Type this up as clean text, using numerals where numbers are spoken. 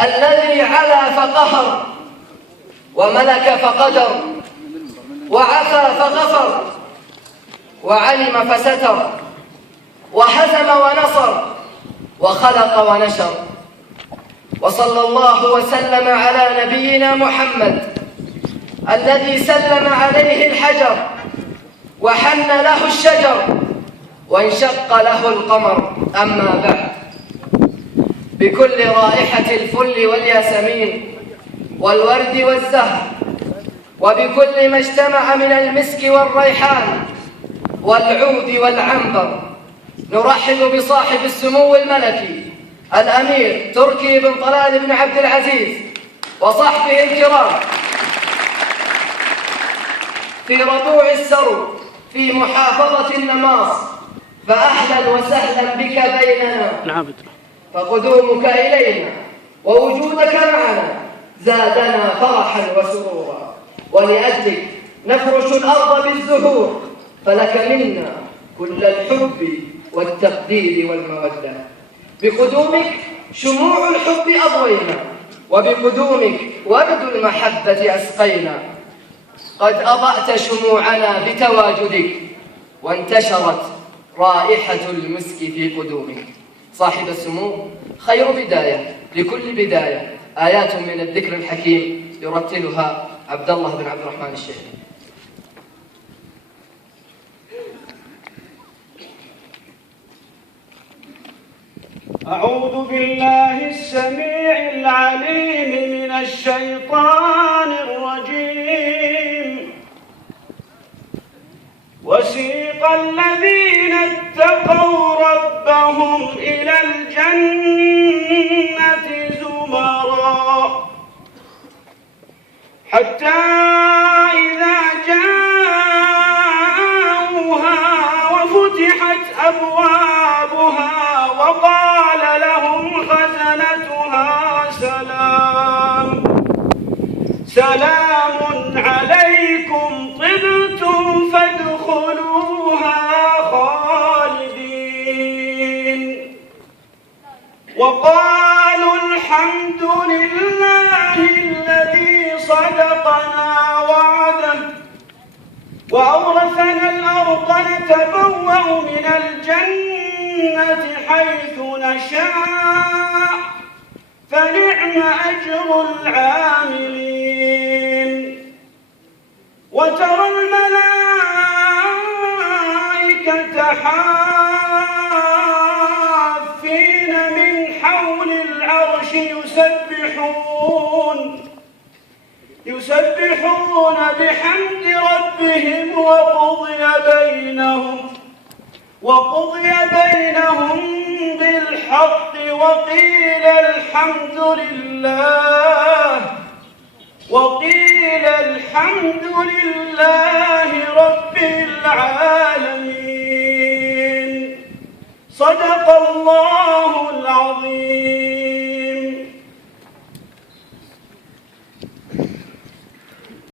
الذي علا فقهر وملك فقدر وعفى فغفر وعلم فستر وهزم ونصر وخلق ونشر. وصلى الله وسلم على نبينا محمد الذي سلم عليه الحجر وحن له الشجر وانشق له القمر. أما بعد، بكل رائحة الفل والياسمين والورد والزهر وبكل ما اجتمع من المسك والريحان والعود والعنبر، نرحب بصاحب السمو الملكي الأمير تركي بن طلال بن عبد العزيز وصحبه الكرام في ربوع السرو في محافظة النماص. فأهلا وسهلا بك بيننا، فقدومك إلينا ووجودك معنا زادنا فرحا وسرورا، ولأجلك نفرش الأرض بالزهور، فلك منا كل الحب والتقدير والمودة. بقدومك شموع الحب أضوينا، وبقدومك ورد المحبة أسقينا. قد أضأت شموعنا بتواجدك، وانتشرت رائحة المسك في قدومك. صاحب السمو، خير بداية لكل بداية آيات من الذكر الحكيم يرتلها عبد الله بن عبد الرحمن الشيخ. أعوذ بالله السميع العليم من الشيطان الرجيم. وسيق الذين اتقوا ربهم إلى الجنة زمرا حتى إذا جاءوها وفتحت أبوابها وقال لهم خزنتها سلام عليكم طبتم فادخلوها خالدين. وقالوا الحمد لله الذي صدقنا وعده وأورثنا الأرض نتبوأ من الجنة حيث نشاء فنعم أجر العاملين. وترى الملائكة حافين من حول العرش يسبحون بحمد ربهم وقضي بينهم بالحق وقيل الحمد لله رب العالمين. صدق الله العظيم.